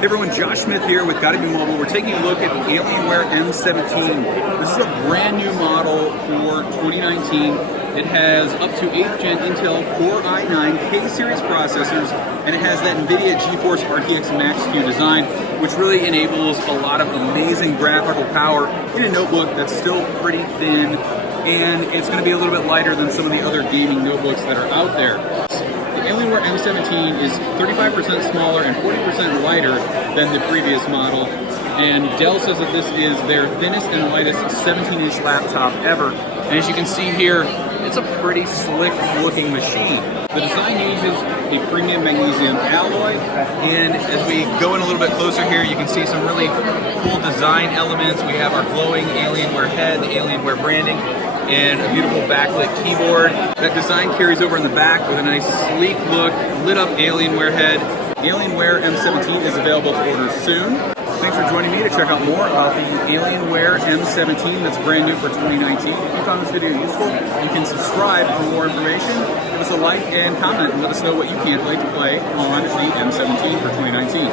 Hey everyone, Josh Smith here with Gotta Be Mobile. We're taking a look at the Alienware M17. This is a brand new model for 2019. It has up to 8th gen Intel Core i9 K-series processors, and it has that Nvidia GeForce RTX Max-Q design, which really enables a lot of amazing graphical power in a notebook that's still pretty thin, and it's going to be a little bit lighter than some of the other gaming notebooks that are out there. The Alienware M17 is 35% smaller and 40% lighter than the previous model, and Dell says that this is their thinnest and lightest 17-inch laptop ever. And as you can see here, it's a pretty slick looking machine. The design uses a premium magnesium alloy, and as we go in a little bit closer here, you can see some really cool design elements. We have our glowing Alienware head, the Alienware branding, and a beautiful backlit keyboard. That design carries over in the back with a nice sleek look, lit up Alienware head. Alienware M17 is available to order soon. Thanks for joining me to check out more about the Alienware M17 that's brand new for 2019. If you found this video useful, you can subscribe for more information. Give us a like and comment and let us know what you can't wait to play on the M17 for 2019.